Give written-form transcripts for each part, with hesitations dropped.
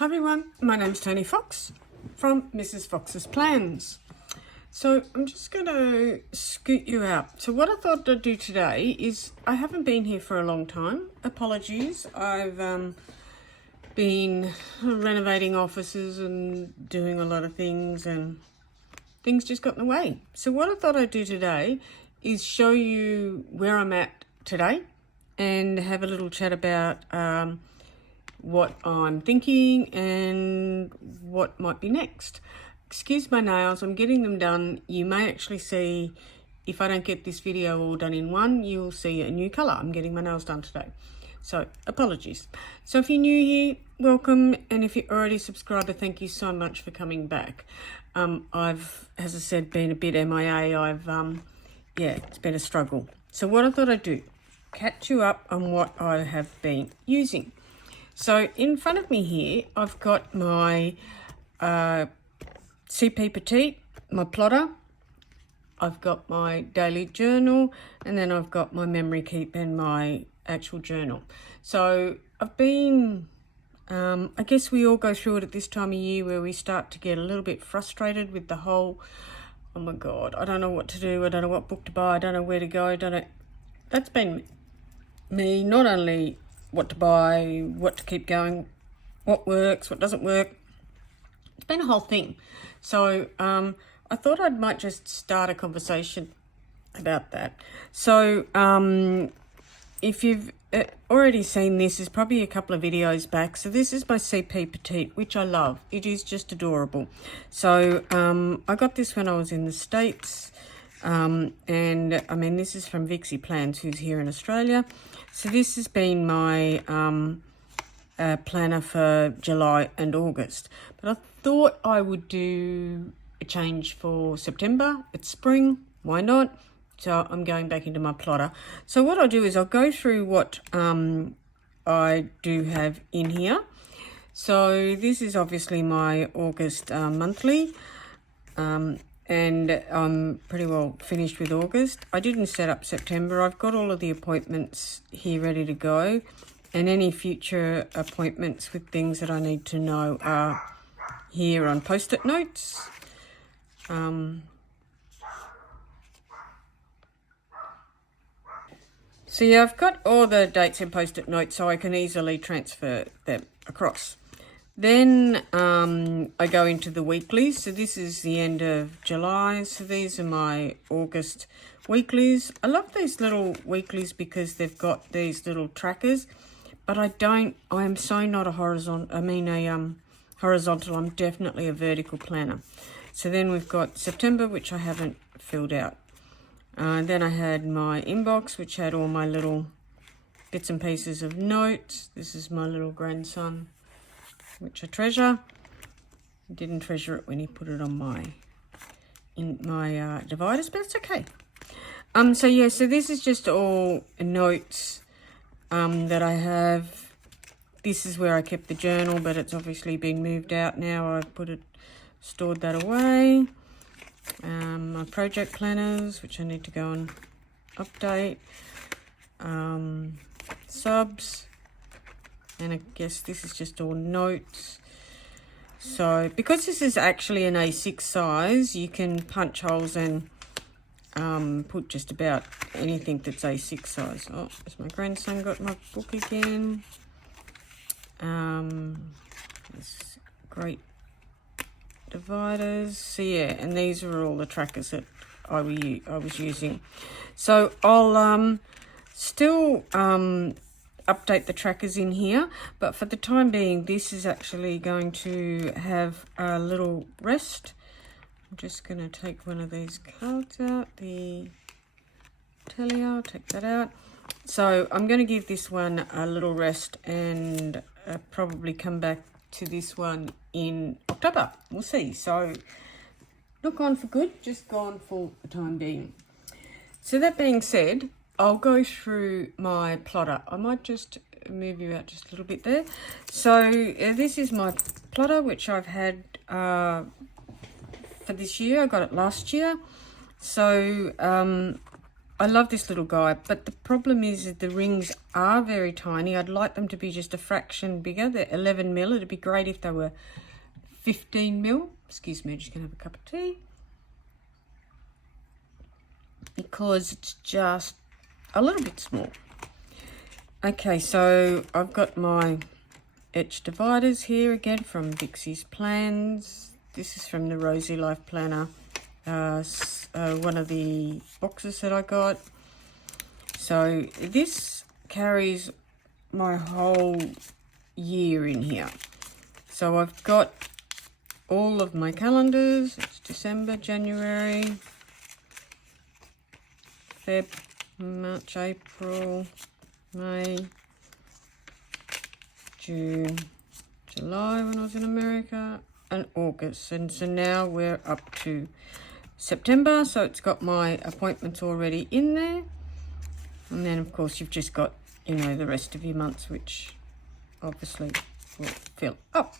Hi everyone, my name's Tony Fox from Mrs. Fox's Plans. So I'm just going to scoot you out. So what I thought I'd do today is, I haven't been here for a long time. Apologies, I've been renovating offices and doing a lot of things and things just got in the way. So what I thought I'd do today is show you where I'm at today and have a little chat about what I'm thinking and what might be next. Excuse my nails, I'm getting them done. You may actually see, if I don't get this video all done in one, you'll see a new colour. I'm getting my nails done today. So apologies. So if you're new here, welcome. And if you're already a subscriber, thank you so much for coming back. I've, as I said, been a bit MIA. Yeah, it's been a struggle. So what I thought I'd do, catch you up on what I have been using. So in front of me here, I've got my CP Petite, my plotter. I've got my daily journal, and then I've got my memory keep and my actual journal. So I've been, I guess we all go through it at this time of year where we start to get a little bit frustrated with the whole, oh my God, I don't know what to do. I don't know what book to buy. I don't know where to go. I don't know. That's been me, not only what to buy, what to keep going, what works, what doesn't work. It's been a whole thing. So I thought I might just start a conversation about that. So if you've already seen this, is probably a couple of videos back. So this is my CP Petite, which I love. It is just adorable. So I got this when I was in the States. And I mean, this is from Vixie Plans, who's here in Australia. So this has been my planner for July and August. But I thought I would do a change for September. It's spring, why not? So I'm going back into my plotter. So what I'll do is I'll go through what I do have in here. So this is obviously my August monthly. And I'm pretty well finished with August. I didn't set up September. I've got all of the appointments here ready to go, and any future appointments with things that I need to know are here on post-it notes. So yeah, I've got all the dates in post-it notes so I can easily transfer them across. Then I go into the weeklies. So this is the end of July. So these are my August weeklies. I love these little weeklies because they've got these little trackers, but I am so not a horizontal. Horizontal. I'm definitely a vertical planner. So then we've got September, which I haven't filled out. Then I had my inbox, which had all my little bits and pieces of notes. This is my little grandson, which I treasure. I didn't treasure it when he put it on my dividers, but it's okay. So yeah, so this is just all notes that I have. This is where I kept the journal, but it's obviously been moved out now. I've stored that away. My project planners, which I need to go and update. Subs. And I guess this is just all notes. So because this is actually an A6 size, you can punch holes and put just about anything that's A6 size. Oh, has my grandson got my book again? This great dividers. So yeah, and these are all the trackers that I was using. So I'll still update the trackers in here, but for the time being this is actually going to have a little rest. I'm just going to take one of these cards out, the telly, I'll take that out. So I'm going to give this one a little rest and probably come back to this one in October. We'll see. So not gone for good, just gone for the time being. So that being said, I'll go through my plotter. I might just move you out just a little bit there. So this is my plotter, which I've had for this year. I got it last year. So I love this little guy, but the problem is that the rings are very tiny. I'd like them to be just a fraction bigger. They're 11 mil. It'd be great if they were 15 mil. Excuse me, I'm just gonna have a cup of tea. Because it's just a little bit small. Okay, so I've got my etch dividers here again from Dixie's Plans. This is from the Rosy Life Planner, one of the boxes that I got. So this carries my whole year in here. So I've got all of my calendars. It's December, January, Feb, March, April, May, June, July when I was in America, and August. And so now we're up to September, so it's got my appointments already in there. And then of course you've just got, you know, the rest of your months, which obviously will fill up.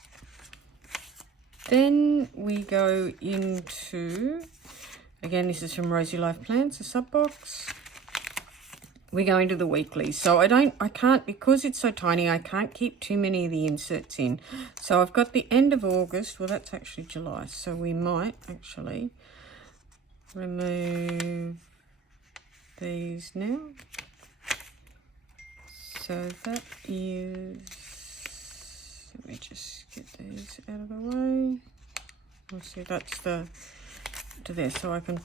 Then we go into, again, this is from Rosy Life Plans, a sub box. We go into the weeklies. So I can't, because it's so tiny, I can't keep too many of the inserts in. So I've got the end of August. Well, that's actually July. So we might actually remove these now. So that is, let me just get these out of the way. We'll see, that's the, to there. So I can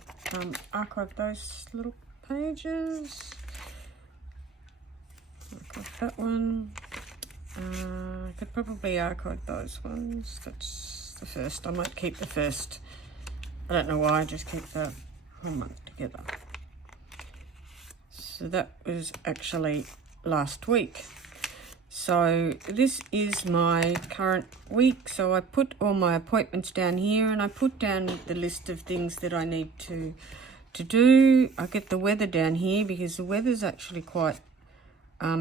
archive those little pages. Archive that one. I could probably archive those ones. That's the first. I might keep the first. I don't know why, I just keep the whole month together. So that was actually last week. So this is my current week. So I put all my appointments down here, and I put down the list of things that I need to do. I get the weather down here because the weather's actually quite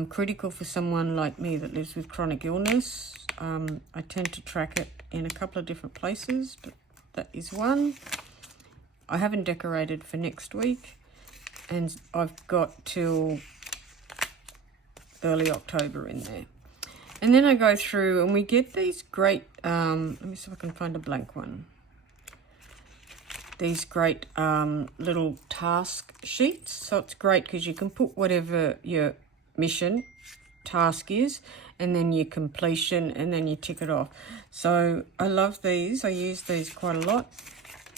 critical for someone like me that lives with chronic illness. I tend to track it in a couple of different places, but that is one. I haven't decorated for next week, and I've got till early October in there. And then I go through and we get these great, let me see if I can find a blank one. These great little task sheets. So it's great because you can put whatever your mission task is, and then your completion, and then you tick it off. So I love these. I use these quite a lot.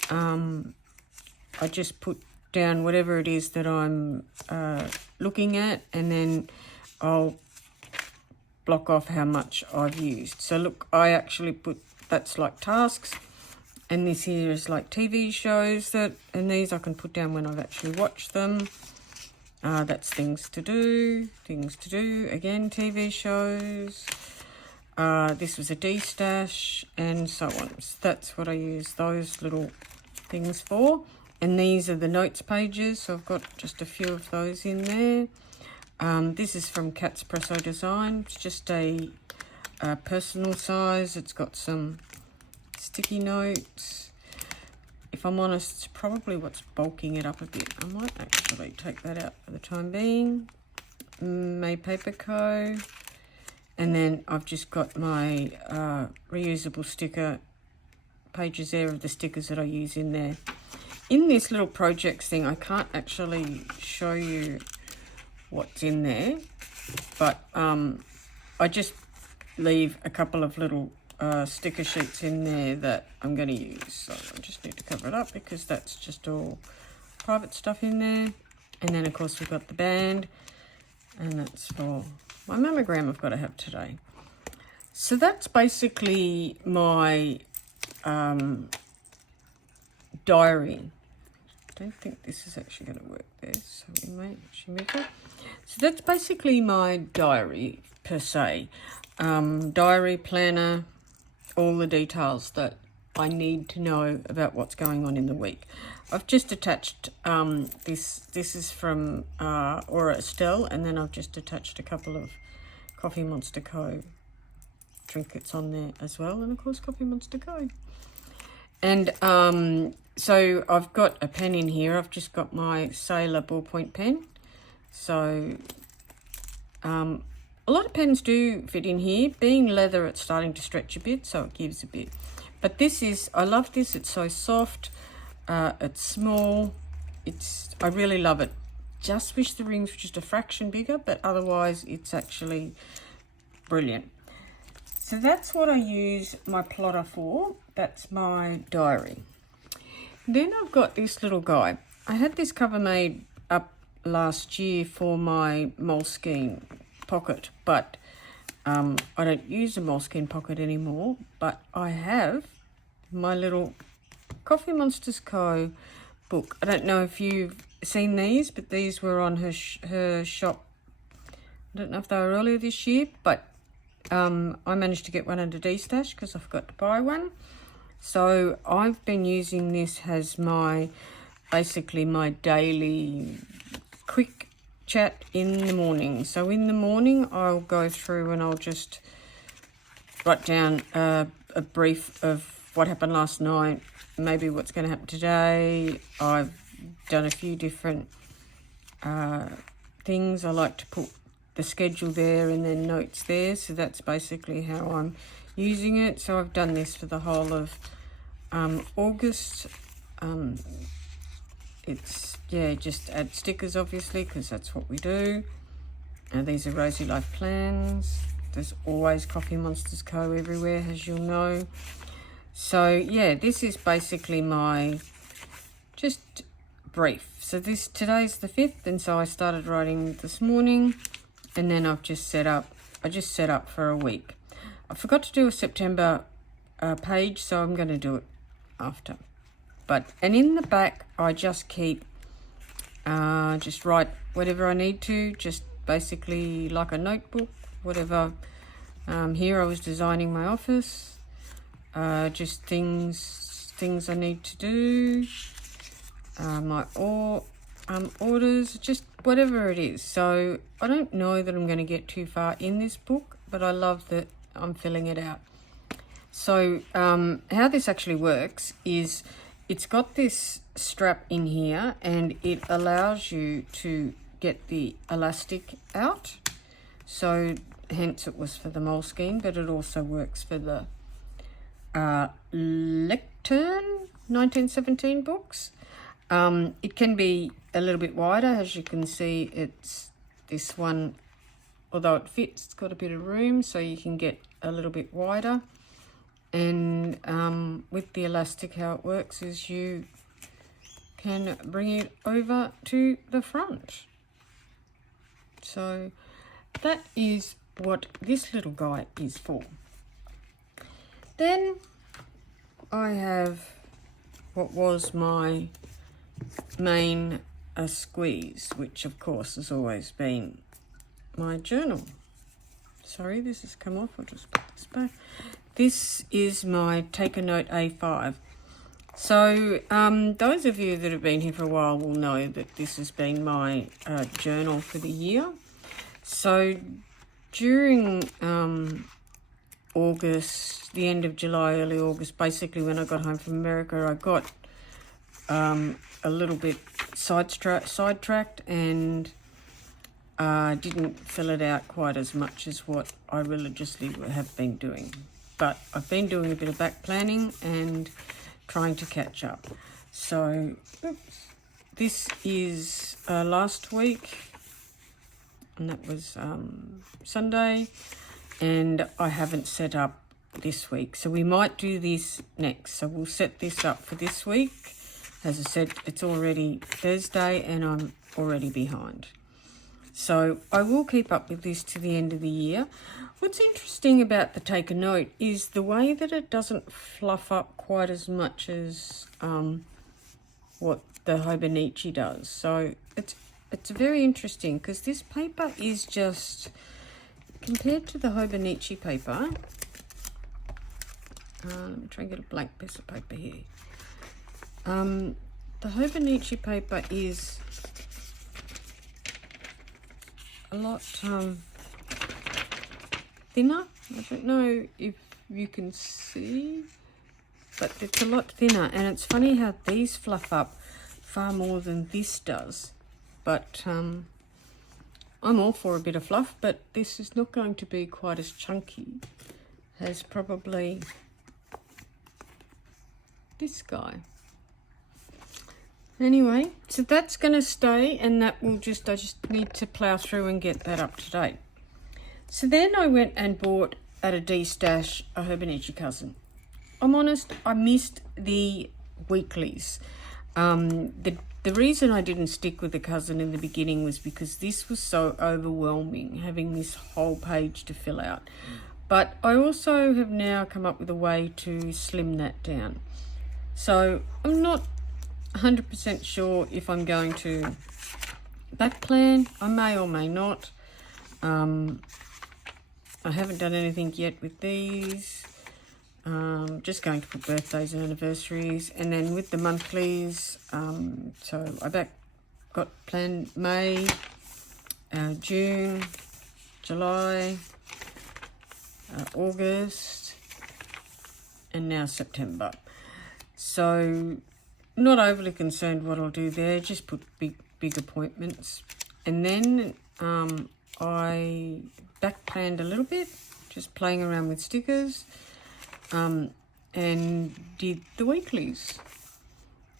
I just put down whatever it is that I'm looking at, and then I'll block off how much I've used. So look, I actually put, that's like tasks, and this here is like TV shows that, and these I can put down when I've actually watched them. That's things to do, again, TV shows. This was a D-stash, and so on. So that's what I use those little things for. And these are the notes pages, so I've got just a few of those in there. This is from Cat's Presso Design. It's just a personal size. It's got some sticky notes. If I'm honest, it's probably what's bulking it up a bit. I might actually take that out for the time being. May Paper Co. And then I've just got my reusable sticker pages there of the stickers that I use in there. In this little projects thing, I can't actually show you what's in there, but I just leave a couple of little sticker sheets in there that I'm going to use. So I just need to cover it up because that's just all private stuff in there. And then of course we've got the band, and that's for my mammogram I've got to have today. So that's basically my diary. I don't think this is actually going to work there, so we may actually move it. So that's basically my diary per se. Diary, planner, all the details that I need to know about what's going on in the week. I've just attached this is from Aura Estelle, and then I've just attached a couple of Coffee Monster Co. trinkets on there as well, and of course Coffee Monster Co. And so I've got a pen in here. I've just got my Sailor ballpoint pen. So a lot of pens do fit in here. Being leather, it's starting to stretch a bit, so it gives a bit. But this is, I love this. It's so soft. It's small. I really love it. Just wish the rings were just a fraction bigger, but otherwise it's actually brilliant. So that's what I use my plotter for. That's my diary. Then I've got this little guy. I had this cover made up last year for my Moleskine pocket, but I don't use a Moleskine pocket anymore, but I have my little Coffee Monsters Co. book. I don't know if you've seen these, but these were on her shop. I don't know if they were earlier this year, but I managed to get one under D-Stash because I forgot to buy one. So I've been using this as basically my daily quick chat in the morning. So in the morning I'll go through and I'll just write down a brief of what happened last night, maybe what's going to happen today. I've done a few different things. I like to put the schedule there and then notes there, so that's basically how I'm using it. So I've done this for the whole of August. It's, yeah, just add stickers obviously because that's what we do. And these are Rosy Life plans. There's always Coffee Monsters Co. everywhere, as you'll know. So yeah, this is basically my just brief. So today's the 5th, and so I started writing this morning, and then I've just set up. I just set up for a week. I forgot to do a September page, so I'm going to do it after. And in the back, I just keep just write whatever I need to, just basically like a notebook, whatever. Here I was designing my office, just things I need to do, my orders, just whatever it is. So I don't know that I'm going to get too far in this book, but I love that I'm filling it out. So how this actually works is it's got this strap in here, and it allows you to get the elastic out. So hence it was for the Moleskine, but it also works for the Lectern 1917 books. It can be a little bit wider. As you can see, it's this one, although it fits, it's got a bit of room, so you can get a little bit wider. And with the elastic, how it works is you can bring it over to the front. So that is what this little guy is for. Then I have what was my main squeeze, which of course has always been my journal. Sorry, this has come off. I'll just put this back. This is my TakeANote A5. So those of you that have been here for a while will know that this has been my journal for the year. So during August, the end of July, early August, basically when I got home from America, I got a little bit sidetracked and didn't fill it out quite as much as what I religiously have been doing. But I've been doing a bit of back planning and trying to catch up. So this is last week, and that was Sunday, and I haven't set up this week. So we might do this next. So we'll set this up for this week. As I said, it's already Thursday and I'm already behind. So I will keep up with this to the end of the year. What's interesting about the TakeANote is the way that it doesn't fluff up quite as much as what the Hobonichi does. So it's very interesting because this paper is just, compared to the Hobonichi paper, let me try and get a blank piece of paper here. The Hobonichi paper is a lot thinner. I don't know if you can see. but it's a lot thinner, and it's funny how these fluff up far more than this does. But I'm all for a bit of fluff, but this is not going to be quite as chunky as probably this guy. Anyway, so that's going to stay, and that will I just need to plow through and get that up to date. So then I went and bought at a D-stash a Hobonichi cousin. I'm honest, I missed the weeklies. The reason I didn't stick with the cousin in the beginning was because this was so overwhelming, having this whole page to fill out. But I also have now come up with a way to slim that down. So I'm not 100% sure if I'm going to back plan. I may or may not. I haven't done anything yet with these. Just going to put birthdays and anniversaries, and then with the monthlies, so I got planned May, June, July, August, and now September. So not overly concerned what I'll do there, just put big appointments. And then I back planned a little bit, just playing around with stickers. And did the weeklies.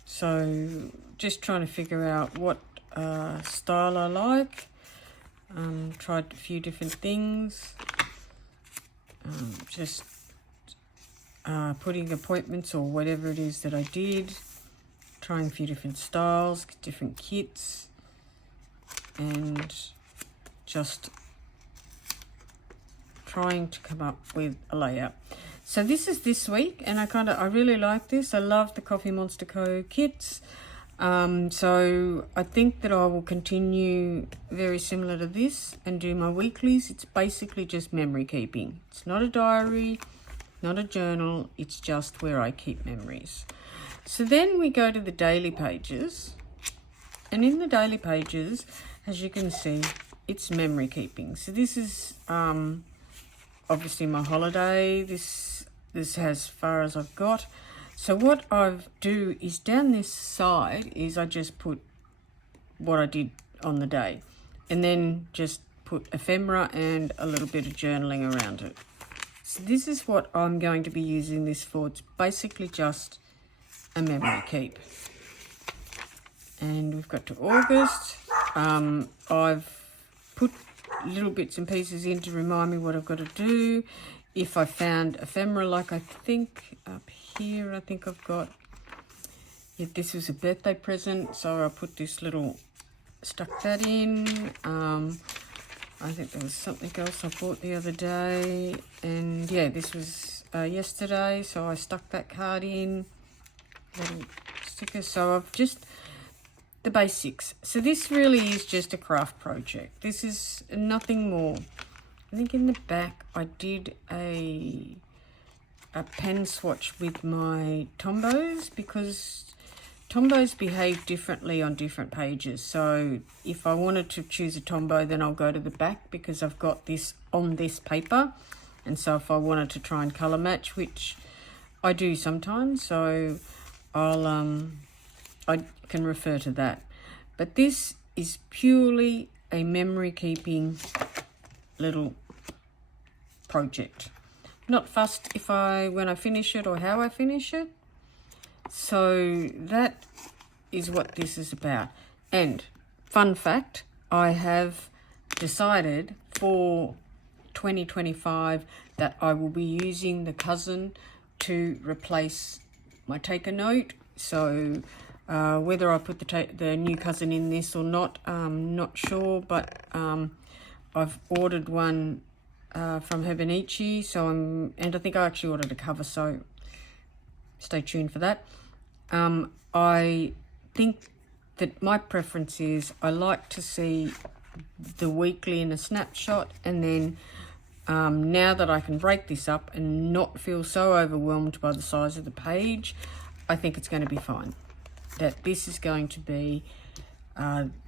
So just trying to figure out what style I like. Tried a few different things. Just putting appointments or whatever it is that I did. Trying a few different styles, different kits, and just trying to come up with a layout. So this is this week, and I really like this. I love the Coffee Monster Co. kits. So I think that I will continue very similar to this and do my weeklies. It's basically just memory keeping. It's not a diary, not a journal. It's just where I keep memories. So then we go to the daily pages. And in the daily pages, as you can see, it's memory keeping. So this is obviously my holiday. This has as far as I've got. So what I do is down this side is I just put what I did on the day, and then just put ephemera and a little bit of journaling around it. So this is what I'm going to be using this for. It's basically just a memory keep. And we've got to August. I've put little bits and pieces in to remind me what I've got to do. If I found ephemera, like I think up here, I think I've got, yeah, this was a birthday present, so I put this stuck that in. I think there was something else I bought the other day, and yeah, this was yesterday, so I stuck that card in, little sticker. So I've just, the basics. So this really is just a craft project. This is nothing more. I think in the back I did a pen swatch with my Tombos, because Tombos behave differently on different pages. So if I wanted to choose a Tombow, then I'll go to the back because I've got this on this paper. And so if I wanted to try and colour match, which I do sometimes, so I can refer to that. But this is purely a memory keeping little project. Not fussed when I finish it or how I finish it. So that is what this is about. And fun fact, I have decided for 2025 that I will be using the cousin to replace my TakeANote. So whether I put the new cousin in this or not, I'm not sure, but I've ordered one from Hobonichi, and I think I actually ordered a cover, so stay tuned for that. I think that my preference is I like to see the weekly in a snapshot, and then now that I can break this up and not feel so overwhelmed by the size of the page, I think it's going to be fine. That this is going to be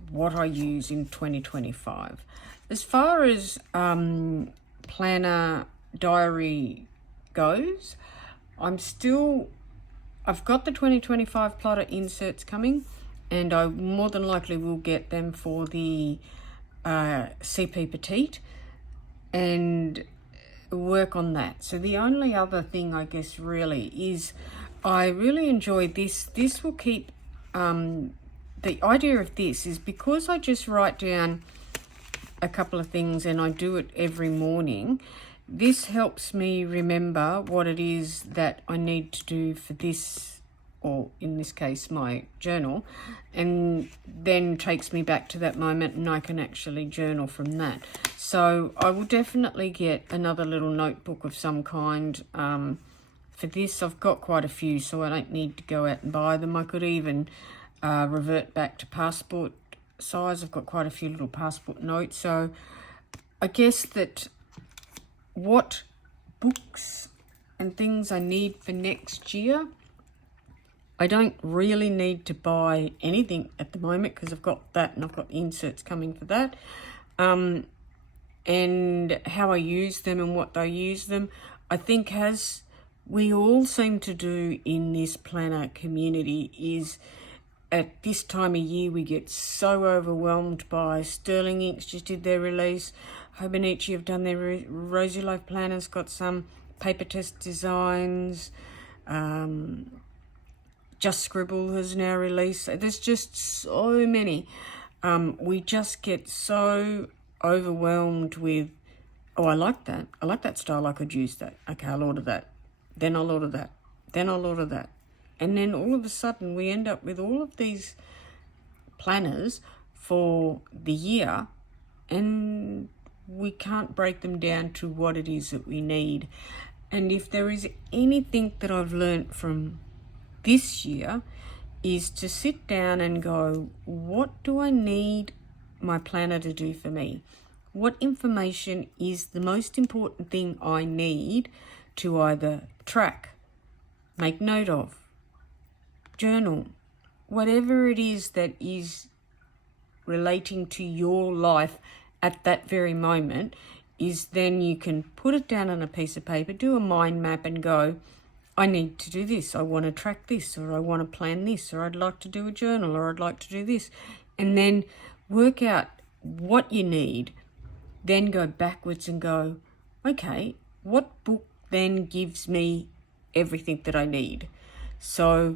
what I use in 2025. As far as planner diary goes, I'm still I've got the 2025 plotter inserts coming, and I more than likely will get them for the CP Petite and work on that. So the only other thing I guess really is I really enjoy this. This will keep, the idea of this is because I just write down a couple of things and I do it every morning, this helps me remember what it is that I need to do for this, or in this case my journal, and then takes me back to that moment and I can actually journal from that. So I will definitely get another little notebook of some kind for this. I've got quite a few, so I don't need to go out and buy them. I could even revert back to passport size. I've got quite a few little passport notes. So I guess that what books and things I need for next year, I don't really need to buy anything at the moment because I've got that and I've got inserts coming for that. And how I use them and what I use them, I think, as we all seem to do in this planner community, is at this time of year we get so overwhelmed by Sterling Inks just did their release. Hobonichi have done their Rosy Life planners, got some paper test designs. Just Scribble has now released. There's just so many. We just get so overwhelmed with, oh, I like that style, I could use that. Okay, I'll order that. Then I'll order that. Then I'll order that. And then all of a sudden we end up with all of these planners for the year and we can't break them down to what it is that we need. And if there is anything that I've learned from this year, is to sit down and go, what do I need my planner to do for me? What information is the most important thing I need to either track, make note of, journal, whatever it is that is relating to your life at that very moment, is then you can put it down on a piece of paper, do a mind map and go, I need to do this, I want to track this, or I want to plan this, or I'd like to do a journal, or I'd like to do this. And then work out what you need, then go backwards and go, okay, what book then gives me everything that I need? So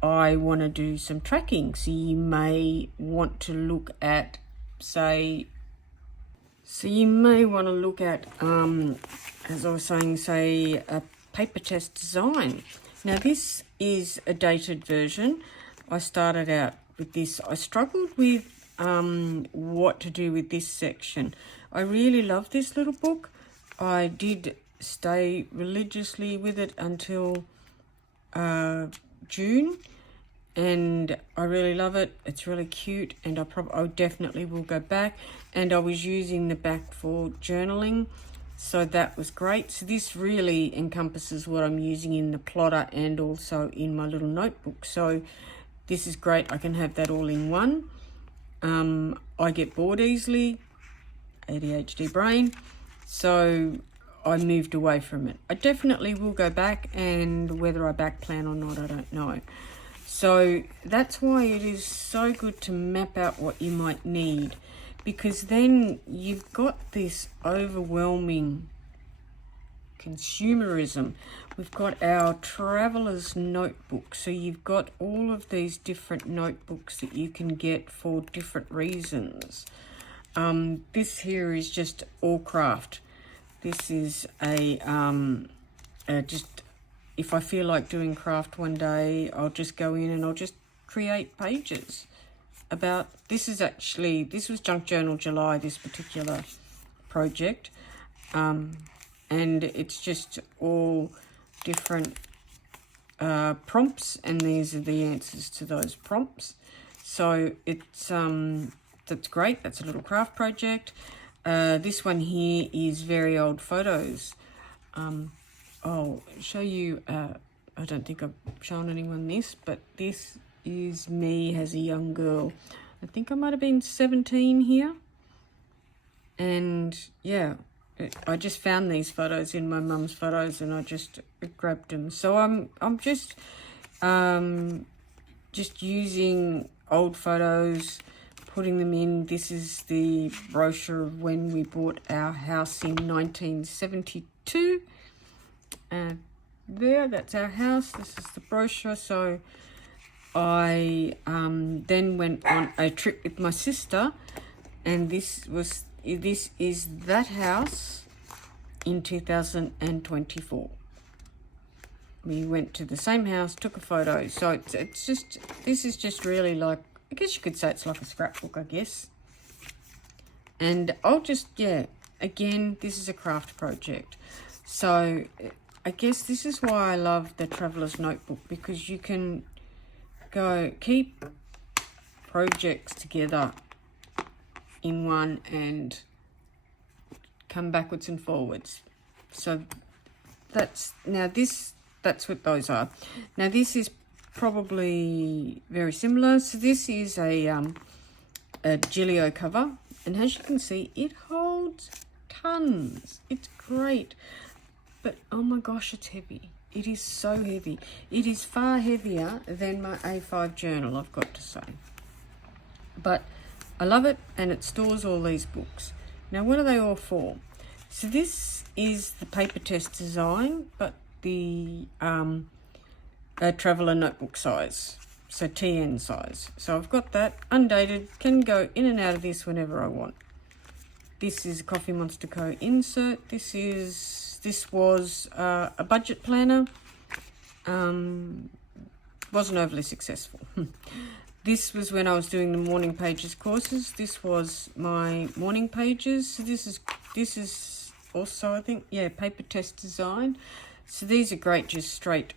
I want to do some tracking. So you may want to look at, say, as I was saying, say, a paper test design. Now this is a dated version. I started out with this. I struggled with what to do with this section. I really love this little book. I did stay religiously with it until June, and I really love it. It's really cute, and I definitely will go back. And I was using the back for journaling, so that was great. So this really encompasses what I'm using in the plotter and also in my little notebook. So this is great. I can have that all in one. I get bored easily, ADHD brain, so I moved away from it. I definitely will go back, and whether I back plan or not, I don't know. So that's why it is so good to map out what you might need, because then you've got this overwhelming consumerism. We've got our traveler's notebook, so you've got all of these different notebooks that you can get for different reasons. This here is just all craft. This is just, if I feel like doing craft one day, I'll just go in and I'll just create pages about, this was Junk Journal July, this particular project. And it's just all different prompts, and these are the answers to those prompts. So it's that's great. That's a little craft project. This one here is very old photos. I'll show you, I don't think I've shown anyone this, but this is me as a young girl. I think I might have been 17 here. And yeah, I just found these photos in my mum's photos and I just grabbed them. So I'm just just using old photos, putting them in. This is the brochure of when we bought our house in 1972. That's our house. This is the brochure. So I then went on a trip with my sister, and this is that house in 2024. We went to the same house, took a photo. So it's just, this is just really like, I guess you could say it's like a scrapbook, I guess. And I'll just, yeah, again, this is a craft project. So I guess this is why I love the Traveller's Notebook, because you can keep projects together in one and come backwards and forwards. So that's what those are. Now this is probably very similar. So this is a Gilio cover, and as you can see, it holds tons. It's great, but oh my gosh, it's heavy. It is so heavy. It is far heavier than my A5 journal, I've got to say. But I love it, and it stores all these books. Now, what are they all for? So this is the paper test design, but the Traveller notebook size, so TN size. So I've got that, undated, can go in and out of this whenever I want. This is a Coffee Monster Co. insert. This was a budget planner. Wasn't overly successful. This was when I was doing the morning pages courses. This was my morning pages. So this is also, I think, yeah, paper test design. So these are great, just straight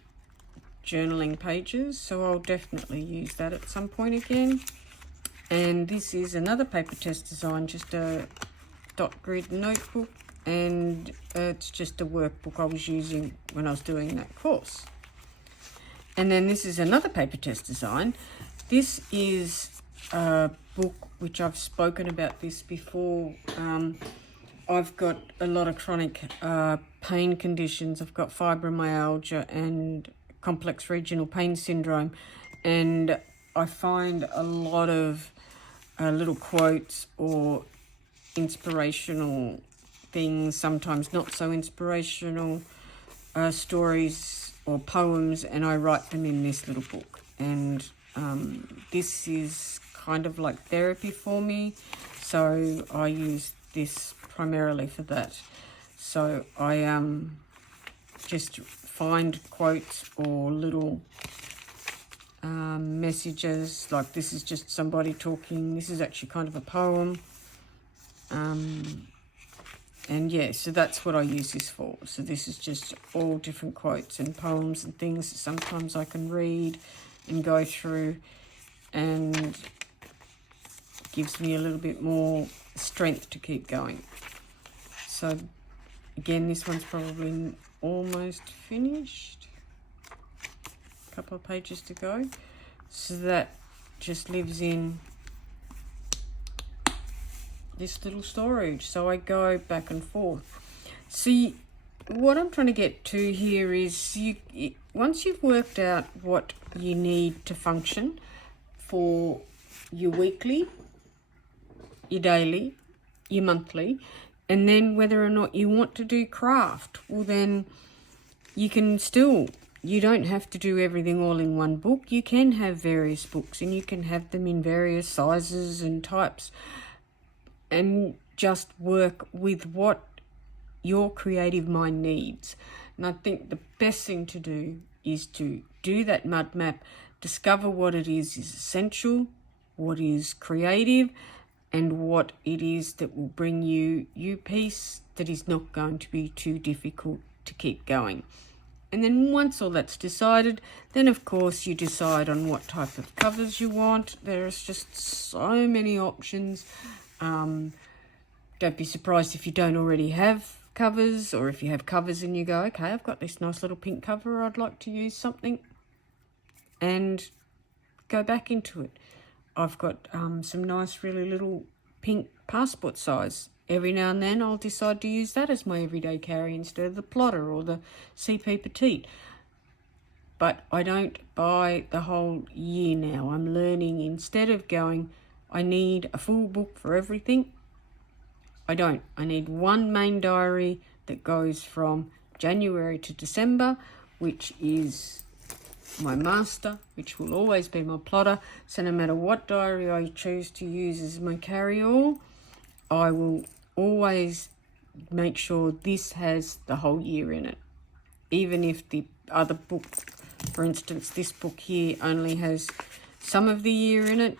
journaling pages. So I'll definitely use that at some point again. And this is another paper test design, just a dot grid notebook, and it's just a workbook I was using when I was doing that course. And then this is another paper test design. This is a book which I've spoken about this before. I've got a lot of chronic pain conditions. I've got fibromyalgia and complex regional pain syndrome, and I find a lot of little quotes or inspirational things, sometimes not so inspirational stories or poems, and I write them in this little book. And this is kind of like therapy for me, so I use this primarily for that. So I just find quotes or little messages, like this is just somebody talking. This is actually kind of a poem. And yeah, so that's what I use this for. So this is just all different quotes and poems and things that sometimes I can read and go through, and gives me a little bit more strength to keep going. So again, this one's probably almost finished. A couple of pages to go. So that just lives in this little storage. So I go back and forth. See, what I'm trying to get to here is once you've worked out what you need to function for your weekly, your daily, your monthly, and then whether or not you want to do craft, well then you can still, you don't have to do everything all in one book. You can have various books, and you can have them in various sizes and types, and just work with what your creative mind needs. And I think the best thing to do is to do that mud map, discover what it is essential, what is creative, and what it is that will bring you peace, that is not going to be too difficult to keep going. And then once all that's decided, then of course you decide on what type of covers you want. There's just so many options. Don't be surprised if you don't already have covers, or if you have covers and you go, okay, I've got this nice little pink cover, I'd like to use something, and go back into it. I've got some nice really little pink passport size. Every now and then I'll decide to use that as my everyday carry instead of the plotter or the CP Petite. but I don't buy the whole year now. I'm learning, instead of going, I need a full book for everything, I don't. I need one main diary that goes from January to December, which is my master, which will always be my plotter. So no matter what diary I choose to use as my carry-all, I will always make sure this has the whole year in it. Even if the other book, for instance, this book here only has some of the year in it,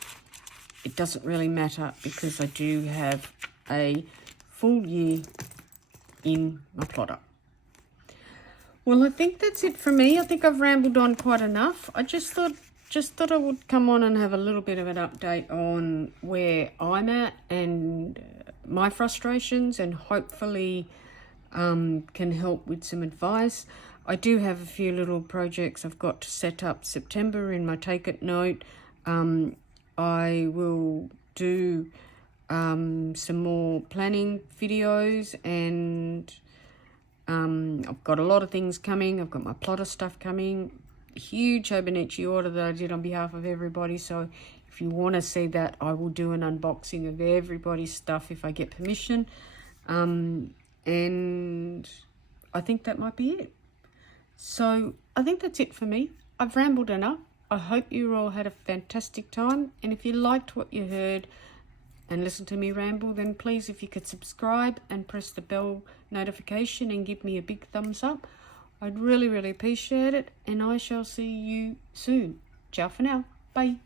it doesn't really matter because I do have a full year in my plotter. Well, I think that's it for me. I think I've rambled on quite enough. I just thought I would come on and have a little bit of an update on where I'm at and my frustrations, and hopefully can help with some advice. I do have a few little projects I've got to set up September in my TakeANote. I will do some more planning videos, and I've got a lot of things coming. I've got my plotter stuff coming, huge Hobonichi order that I did on behalf of everybody. So if you want to see that, I will do an unboxing of everybody's stuff if I get permission. And I think that might be it. So I think that's it for me. I've rambled enough. I hope you all had a fantastic time. And if you liked what you heard and listened to me ramble, then please, if you could subscribe and press the bell notification and give me a big thumbs up, I'd really, really appreciate it. And I shall see you soon. Ciao for now. Bye.